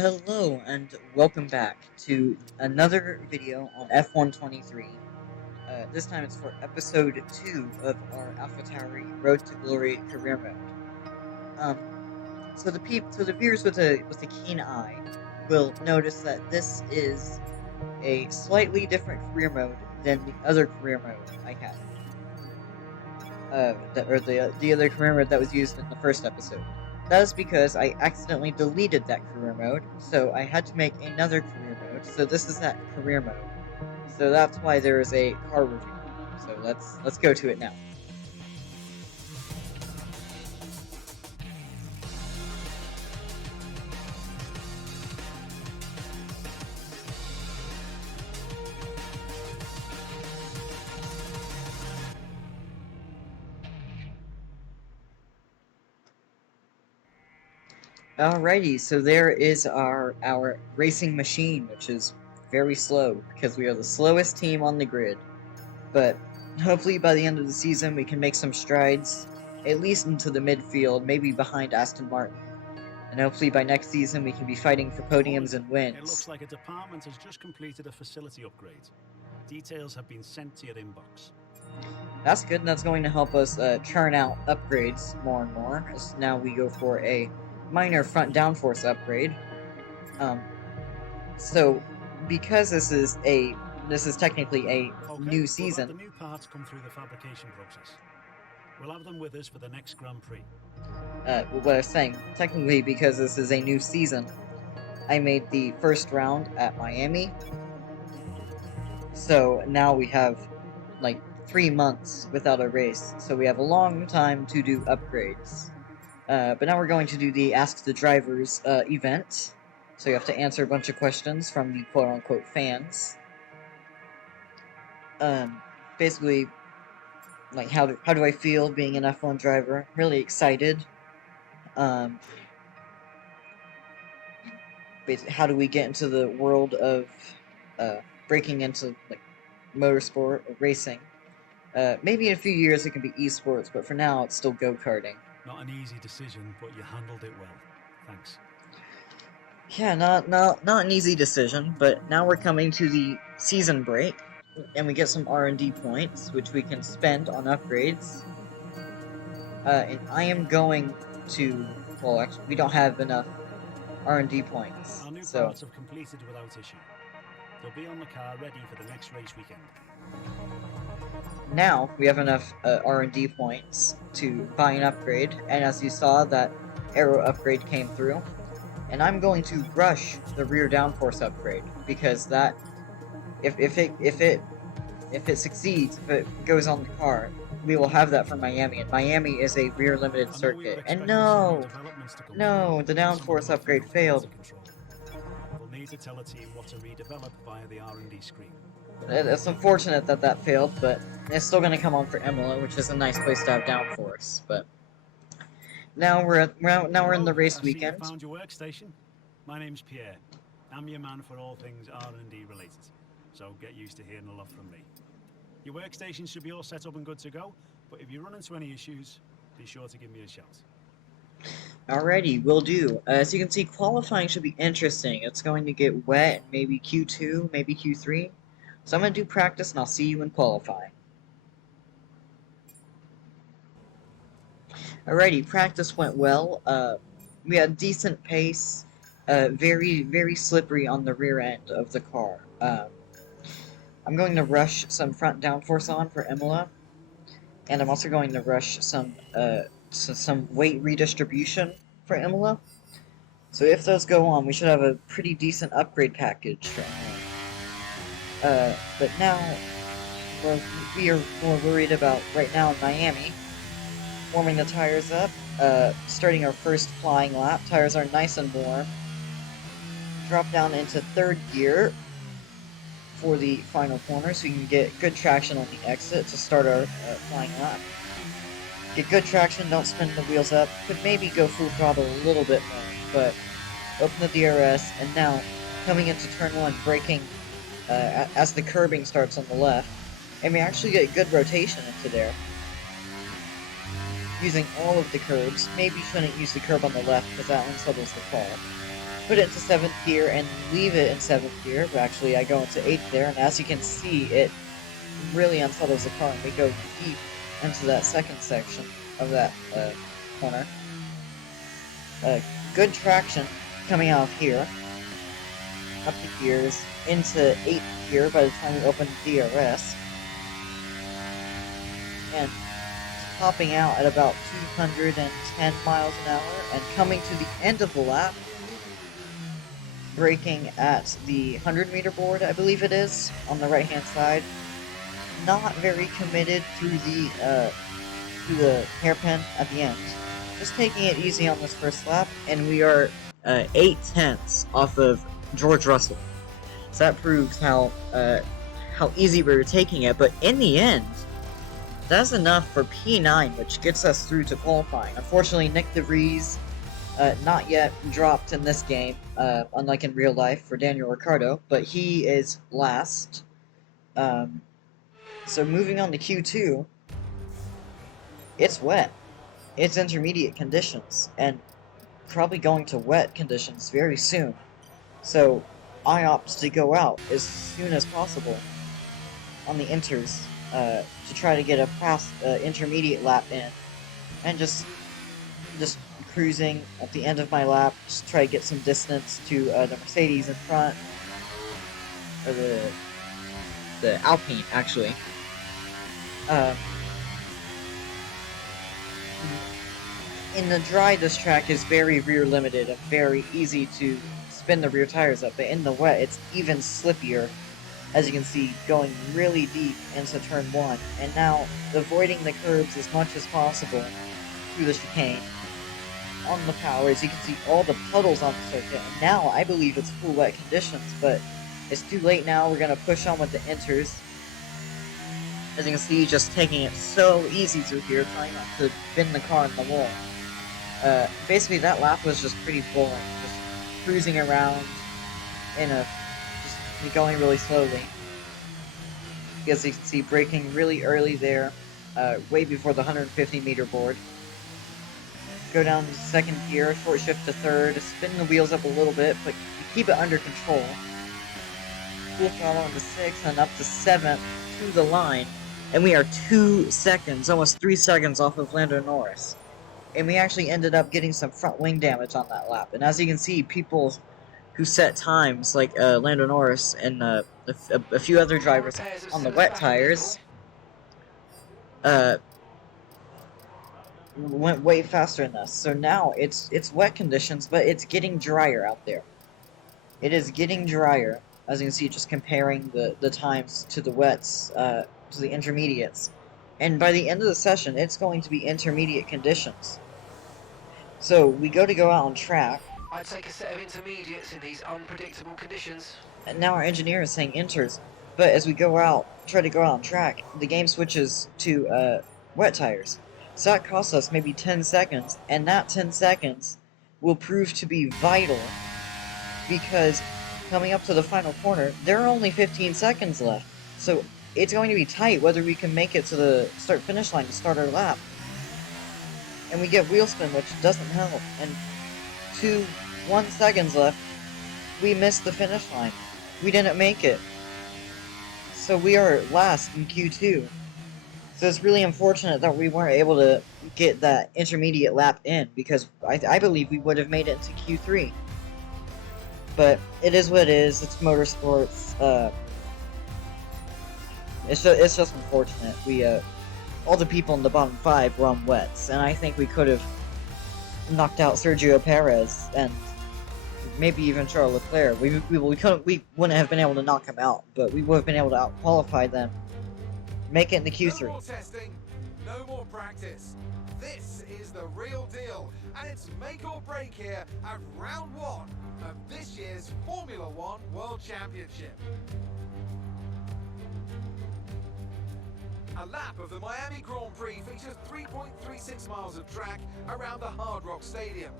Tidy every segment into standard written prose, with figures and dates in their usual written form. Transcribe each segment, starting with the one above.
Hello and welcome back to another video on F123. This time it's for episode 2 of our AlphaTauri Road to Glory career mode. So the viewers with a keen eye will notice that this is a slightly different career mode than the other career mode I had. The other career mode that was used in the first episode. That is because I accidentally deleted that career mode, so I had to make another career mode, so this is that career mode. So that's why there is a car review. So let's go to it now. Alrighty, so there is our racing machine, which is very slow, because we are the slowest team on the grid. But hopefully by the end of the season we can make some strides, at least into the midfield, maybe behind Aston Martin. And hopefully by next season we can be fighting for podiums and wins. It looks like a department has just completed a facility upgrade. Details have been sent to your inbox. That's good, and that's going to help us churn out upgrades more and more, as now we go for a minor front downforce upgrade. So because this is technically a new season. We'll let the new parts come through the fabrication process. We'll have them with us for the next Grand Prix. What I was saying, technically because this is a new season, I made the first round at Miami. So now we have like 3 months without a race, so we have a long time to do upgrades. But now we're going to do the Ask the Drivers event. So you have to answer a bunch of questions from the quote-unquote fans. Basically, like how do I feel being an F1 driver? Really excited. Basically, how do we get into the world of breaking into like motorsport or racing? Maybe in a few years it can be esports, but for now it's still go-karting. Not an easy decision, but you handled it well. Thanks. Yeah, not an easy decision, but now we're coming to the season break, and we get some R&D points, which we can spend on upgrades. And I am going to, well, actually, we don't have enough R&D points. Our new so parts have completed without issue. They'll be on the car ready for the next race weekend. Now we have enough R&D points to buy an upgrade, and as you saw, that aero upgrade came through. And I'm going to rush the rear downforce upgrade, because that, if it succeeds, if it goes on the car, we will have that for Miami, and Miami is a rear limited circuit. And no, the downforce upgrade failed. We'll need to tell a team what to redevelop via the R&D screen. It's unfortunate that that failed, but it's still going to come on for Imola, which is a nice place to have downforce. But now we're in the race weekend. I found your workstation. My name's Pierre. I'm your man for all things R&D related, so get used to hearing a lot from me. Your workstation should be all set up and good to go, but if you run into any issues, be sure to give me a shout. Alrighty, will do. As you can see, qualifying should be interesting. It's going to get wet, maybe Q2, maybe Q3. So I'm going to do practice, and I'll see you in qualifying. Alrighty, practice went well. We had decent pace, very, very slippery on the rear end of the car. I'm going to rush some front downforce on for Imola, and I'm also going to rush some weight redistribution for Imola. So if those go on, we should have a pretty decent upgrade package for Imola. But now, we are more worried about, right now in Miami, warming the tires up, starting our first flying lap. Tires are nice and warm. Drop down into third gear for the final corner, so you can get good traction on the exit to start our flying lap. Get good traction, don't spin the wheels up, could maybe go full throttle a little bit more, but open the DRS, and now, coming into turn 1, braking as the curbing starts on the left, and we actually get good rotation into there. Using all of the curbs, maybe shouldn't use the curb on the left, because that unsettles the car. put it into 7th gear and leave it in 7th gear. But actually, I go into 8th there, and as you can see, it really unsettles the car, and we go deep into that second section of that corner. Good traction coming out of here, up the gears, into 8th gear by the time we open DRS, and topping out at about 210 miles an hour, and coming to the end of the lap, braking at the 100-meter board, I believe it is, on the right-hand side. Not very committed through the hairpin at the end. Just taking it easy on this first lap, and we are 8/10 off of George Russell. So that proves how easy we were taking it. But in the end, that's enough for P9, which gets us through to qualifying. Unfortunately, Nick DeVries not yet dropped in this game, unlike in real life for Daniel Ricciardo, but he is last. So moving on to Q2, it's wet. It's intermediate conditions, and probably going to wet conditions very soon. So I opt to go out as soon as possible on the inters to try to get a fast intermediate lap in, and just cruising at the end of my lap, just try to get some distance to the Mercedes in front, or the Alpine actually. In the dry, this track is very rear limited and very easy to spin the rear tires up, but in the wet, it's even slippier, as you can see, going really deep into turn 1, and now avoiding the curbs as much as possible through the chicane. On the power, as you can see all the puddles on the circuit, and now I believe it's full wet conditions, but it's too late now. We're going to push on with the inters. As you can see, just taking it so easy through here, trying not to bend the car in the wall. Basically, that lap was just pretty boring, just cruising around in just going really slowly. As you can see, braking really early there, way before the 150-meter board. Go down to 2nd gear, short shift to 3rd, spin the wheels up a little bit, but keep it under control. Full throttle into 6th and up to 7th to the line, and we are 2 seconds, almost 3 seconds off of Lando Norris. And we actually ended up getting some front wing damage on that lap. And as you can see, people who set times, like Lando Norris and a few other drivers on the wet tires, went way faster than us. So now it's wet conditions, but it's getting drier out there. It is getting drier, as you can see, just comparing the times to the wets, to the intermediates. And by the end of the session, it's going to be intermediate conditions. So we go out on track. I'd take a set of intermediates in these unpredictable conditions. And now our engineer is saying inters. But as we try to go out on track, the game switches to wet tires. So that costs us maybe 10 seconds, and that 10 seconds will prove to be vital, because coming up to the final corner, there are only 15 seconds left. So it's going to be tight whether we can make it to the start-finish line to start our lap. And we get wheel spin, which doesn't help. And 1 seconds left, we missed the finish line. We didn't make it. So we are last in Q2. So it's really unfortunate that we weren't able to get that intermediate lap in, because I believe we would have made it into Q3. But it is what it is. It's motorsports. It's just unfortunate. All the people in the bottom 5 were on wets, and I think we could have knocked out Sergio Perez and maybe even Charles Leclerc. We wouldn't have been able to knock him out, but we would have been able to out-qualify them, make it into Q3. No more testing, no more practice. This is the real deal, and it's make or break here at round 1 of this year's Formula One World Championship. A lap of the Miami Grand Prix features 3.36 miles of track around the Hard Rock Stadium,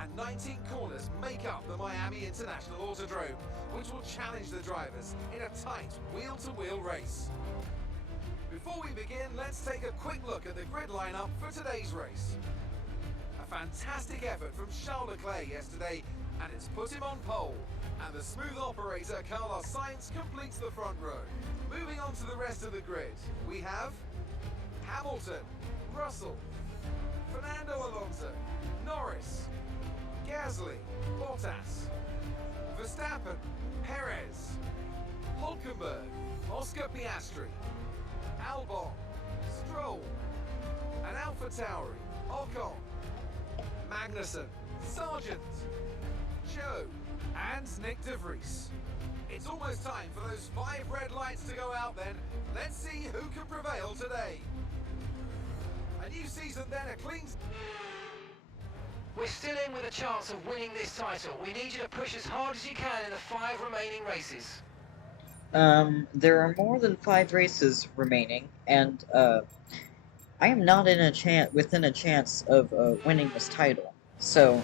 and 19 corners make up the Miami International Autodrome, which will challenge the drivers in a tight wheel-to-wheel race. Before we begin, let's take a quick look at the grid lineup for today's race. A fantastic effort from Charles Leclerc yesterday, and it's put him on pole. And the smooth operator Carlos Sainz completes the front row. Moving on to the rest of the grid, we have Hamilton, Russell, Fernando Alonso, Norris, Gasly, Bottas, Verstappen, Perez, Hulkenberg, Oscar Piastri, Albon, Stroll, and AlphaTauri, Ocon, Magnussen, Sargent, Joe, and Nick De Vries. It's almost time for those 5 red lights to go out then. Let's see who can prevail today. A new season then, a clean... We're still in with a chance of winning this title. We need you to push as hard as you can in the 5 remaining races. There are more than 5 races remaining, and, I am not within a chance of, winning this title. So,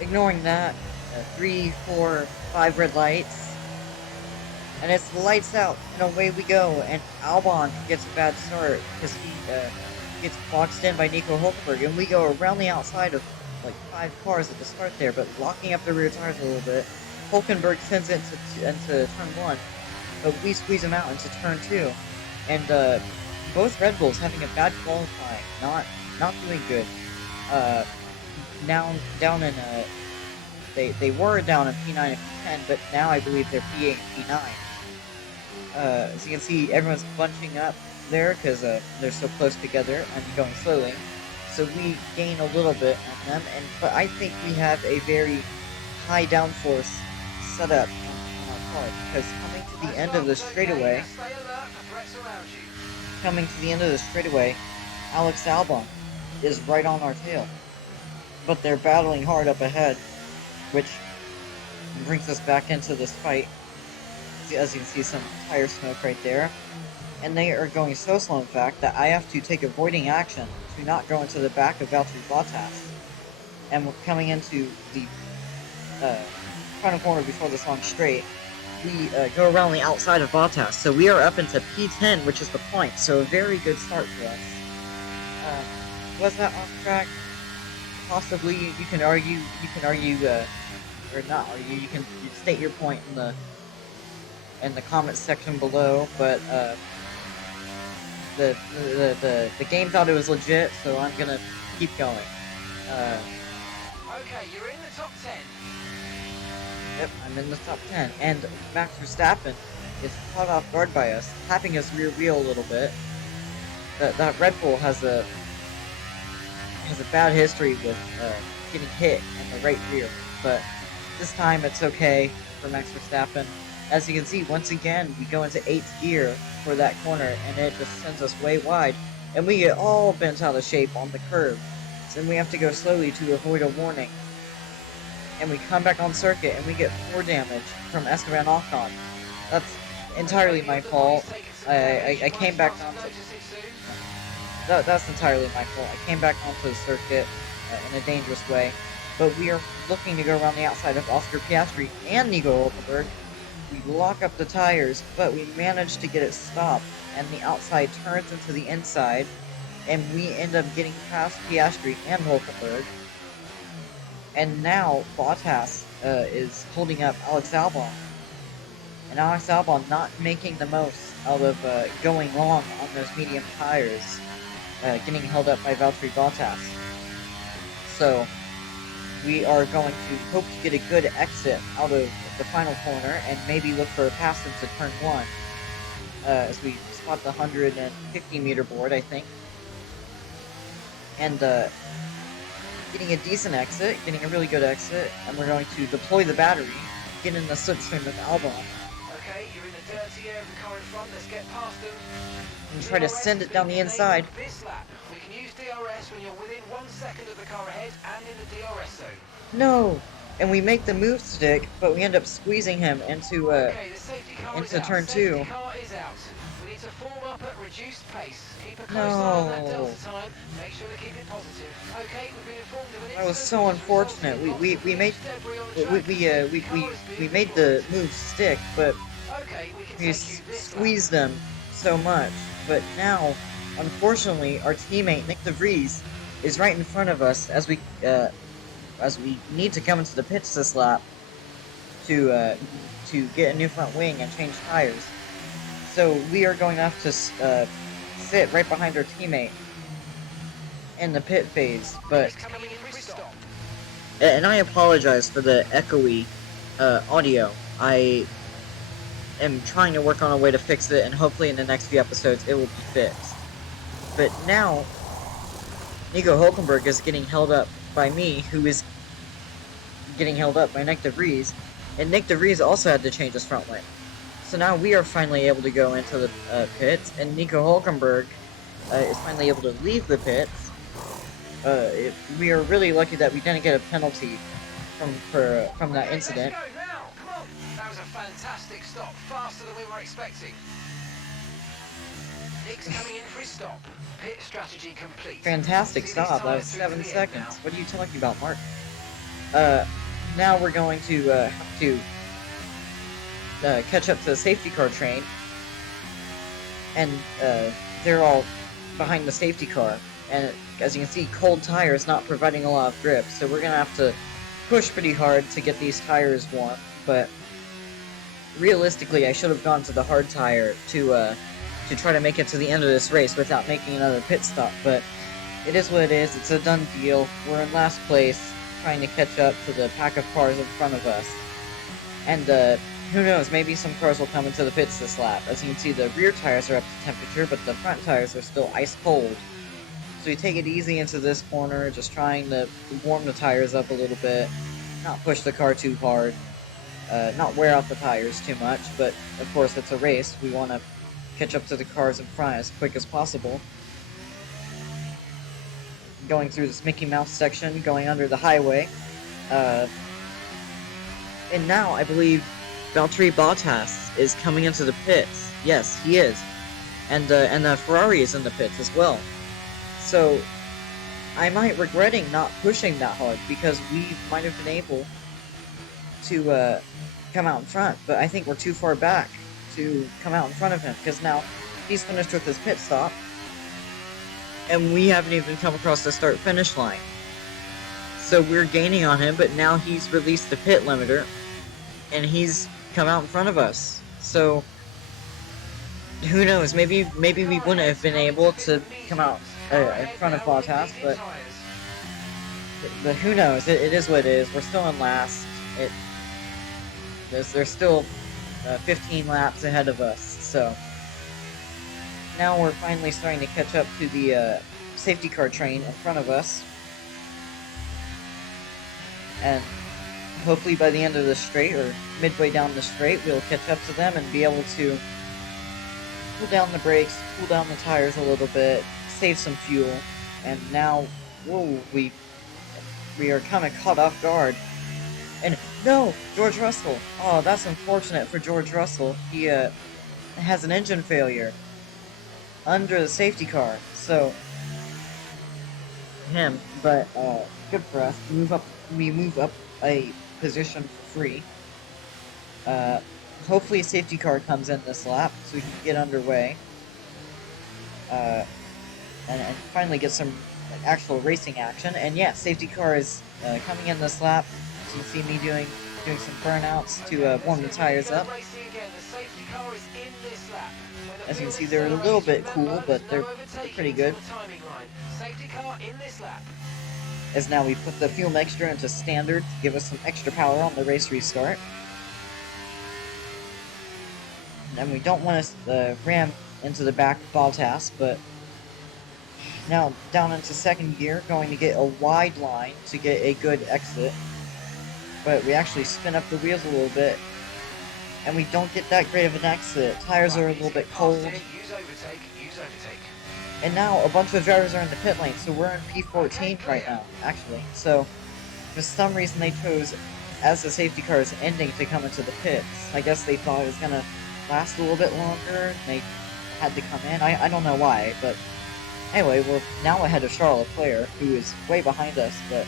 ignoring that, 3, 4, 5 red lights, and it's the lights out, and away we go, and Albon gets a bad start, because he, gets boxed in by Nico Hulkenberg, and we go around the outside of, like, 5 cars at the start there, but locking up the rear tires a little bit. Hulkenberg sends it into turn 1, but we squeeze him out into turn 2, and, both Red Bulls having a bad qualifying, not doing good. Down in they were down in P9 and P10, but now I believe they're P8 and P9. As you can see, everyone's bunching up there because they're so close together and going slowly. So we gain a little bit on them, but I think we have a very high downforce setup on our car, because coming to the end of the straightaway. Coming to the end of the straightaway, Alex Albon is right on our tail. But they're battling hard up ahead, which brings us back into this fight. As you can see, some tire smoke right there. And they are going so slow, in fact, that I have to take avoiding action to not go into the back of Valtteri Bottas. And we're coming into the final corner before this long straight. We go around the outside of Bottas, so we are up into P10, which is the point. So a very good start for us. Was that off track? Possibly. You can argue, or not argue. You can state your point in the comments section below. But the game thought it was legit, so I'm gonna keep going. Okay, you're in the top 10. Yep, I'm in the top 10, and Max Verstappen is caught off guard by us, tapping his rear wheel a little bit. That Red Bull has a bad history with getting hit in the right rear, but this time it's okay for Max Verstappen. As you can see, once again, we go into 8th gear for that corner, and it just sends us way wide, and we get all bent out of shape on the curve, so then we have to go slowly to avoid a warning. And we come back on circuit, and we get 4 damage from Esteban Ocon. That's entirely my fault. I came back onto... That's entirely my fault. I came back onto the circuit in a dangerous way. But we are looking to go around the outside of Oscar Piastri and Nico Hulkenberg. We lock up the tires, but we manage to get it stopped. And the outside turns into the inside, and we end up getting past Piastri and Hulkenberg. And now Bottas is holding up Alex Albon. And Alex Albon not making the most out of going long on those medium tires, getting held up by Valtteri Bottas. So we are going to hope to get a good exit out of the final corner and maybe look for a pass into turn 1 as we spot the 150 meter board, I think. And getting a decent exit, getting a really good exit, and we're going to deploy the battery, get in the slipstream with Albon. Okay, you're in the dirty area of the car in front, let's get past them. And try to send it down the inside. This lap, we can use DRS when you're within 1 second of the car ahead and in the DRS zone. No! And we make the move stick, but we end up squeezing him into okay, the safety car into is out. turn Safety 2. car is out. We need to form up at reduced pace. Keep a close eye on that delta time. Make sure to keep it positive. Okay, we've been informed of an That was so unfortunate. We made the move stick, but we squeezed them so much. But now, unfortunately, our teammate Nick De Vries is right in front of us as we as we need to come into the pits this lap to get a new front wing and change tires. So we are going to have to sit right behind our teammate in the pit phase, but and I apologize for the echoey audio. I am trying to work on a way to fix it, and hopefully in the next few episodes it will be fixed. But now Nico Hulkenberg is getting held up by me, who is getting held up by Nick DeVries, and Nick DeVries also had to change his front wing. So now we are finally able to go into the pits, and Nico Hulkenberg is finally able to leave the pits. We are really lucky that we didn't get a penalty from that incident. Let's go now. Come on. That was a fantastic stop, faster than we were expecting. Nick's coming in for his stop. Pit strategy complete. Fantastic stop. That was 7 seconds. What are you talking about, Mark? Now we're going to have to catch up to the safety car train, and they're all behind the safety car. And as you can see, cold tires not providing a lot of grip, so we're gonna have to push pretty hard to get these tires warm. But realistically, I should have gone to the hard tire to try to make it to the end of this race without making another pit stop. But it is what it is. It's a done deal. We're in last place, trying to catch up to the pack of cars in front of us. And who knows? Maybe some cars will come into the pits this lap. As you can see, the rear tires are up to temperature, but the front tires are still ice cold. So we take it easy into this corner, just trying to warm the tires up a little bit, not push the car too hard, not wear out the tires too much, but of course it's a race. We want to catch up to the cars in front as quick as possible. Going through this Mickey Mouse section, going under the highway. And now I believe Valtteri Bottas is coming into the pits. Yes, he is. And the Ferrari is in the pits as well. So, I might regretting not pushing that hard, because we might have been able to come out in front, but I think we're too far back to come out in front of him, because now he's finished with his pit stop, and we haven't even come across the start-finish line. So we're gaining on him, but now he's released the pit limiter, and he's come out in front of us. So, who knows, maybe we wouldn't have been able to come out in front of Bottas, but who knows? It is what it is. We're still in last. There's still 15 laps ahead of us. So now we're finally starting to catch up to the safety car train in front of us, and hopefully by the end of the straight or midway down the straight, we'll catch up to them and be able to pull down the brakes, cool down the tires a little bit, save some fuel. And now, whoa, we are kind of caught off guard. And no, George Russell. Oh, that's unfortunate for George Russell. He has an engine failure under the safety car. So him, but good for us. We move up a position for free. Hopefully a safety car comes in this lap so we can get underway. And finally get some actual racing action. And yeah, safety car is coming in this lap. So you see me doing some burnouts to warm the tires up. As you can see, they're a little bit cool, but they're pretty good. As now we put the fuel mixture into standard to give us some extra power on the race restart. And we don't want to ram into the back of Bottas, but now down into second gear, going to get a wide line to get a good exit. But we actually spin up the wheels a little bit, and we don't get that great of an exit. Tires are a little bit cold. And now a bunch of drivers are in the pit lane, so we're in P14 right now, actually. So for some reason they chose, as the safety car is ending, to come into the pits. I guess they thought it was going to last a little bit longer, and they had to come in. I don't know why, but anyway, we're now ahead of Charles Leclerc, who is way behind us, but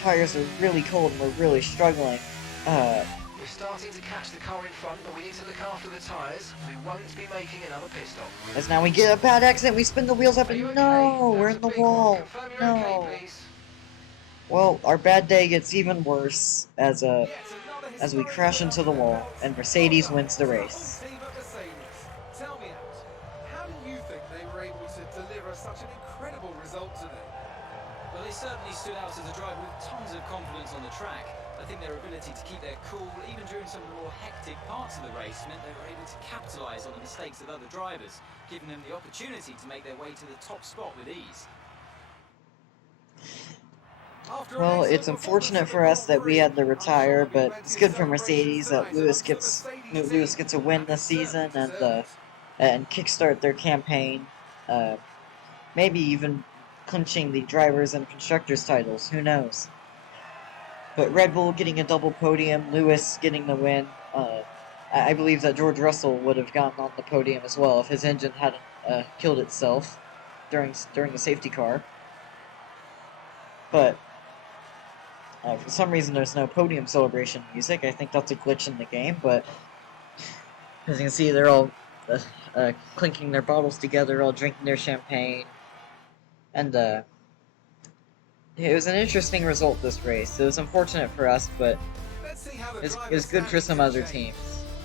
tires are really cold and we're really struggling. We're starting to catch the car in front, but we need to look after the tyres. We won't be making another pit stop. As now we get a bad exit, we spin the wheels up, and no, we're in the wall. No. Well, our bad day gets even worse as Yet another we historic crash win into under the their wall, belts. and Mercedes Well done wins to the the whole race. team at Mercedes. Tell me, Ant, how do you think they were able to deliver such an incredible result today? Well, they certainly stood out as a driver with tons of confidence on the track. I think their ability to keep their cool, even during some of the more hectic parts of the race, meant they were able to capitalise on the mistakes of other drivers, giving them the opportunity to make their way to the top spot with ease. Well, it's unfortunate for us that we had to retire, but it's good for Mercedes that Lewis gets a win this season and kickstart their campaign. Maybe even clinching the drivers and constructors titles. Who knows? But Red Bull getting a double podium, Lewis getting the win. I believe that George Russell would have gotten on the podium as well if his engine hadn't killed itself during the safety car. But for some reason, there's no podium celebration music. I think that's a glitch in the game, but as you can see, they're all clinking their bottles together, all drinking their champagne, and it was an interesting result, this race. It was unfortunate for us, but it was good for some other teams.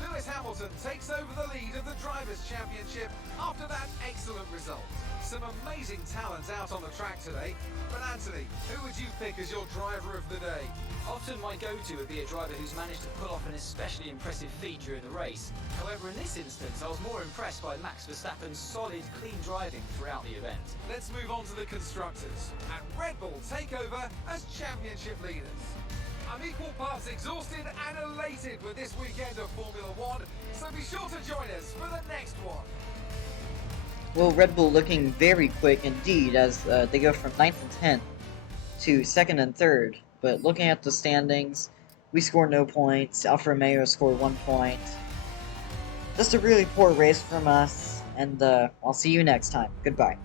Lewis Hamilton takes over the lead of the Drivers' Championship after that excellent result. Some amazing talents out on the track today. But Anthony, who would you pick as your driver of the day? Often my go-to would be a driver who's managed to pull off an especially impressive feat during the race. However, in this instance, I was more impressed by Max Verstappen's solid, clean driving throughout the event. Let's move on to the constructors. And Red Bull take over as championship leaders. I'm equal parts exhausted and elated with this weekend of Formula One, so be sure to join us for the next one. Well, Red Bull looking very quick indeed as they go from 9th and 10th to 2nd and 3rd. But looking at the standings, we score no points. Alfa Romeo scored 1 point. Just a really poor race from us, and I'll see you next time. Goodbye.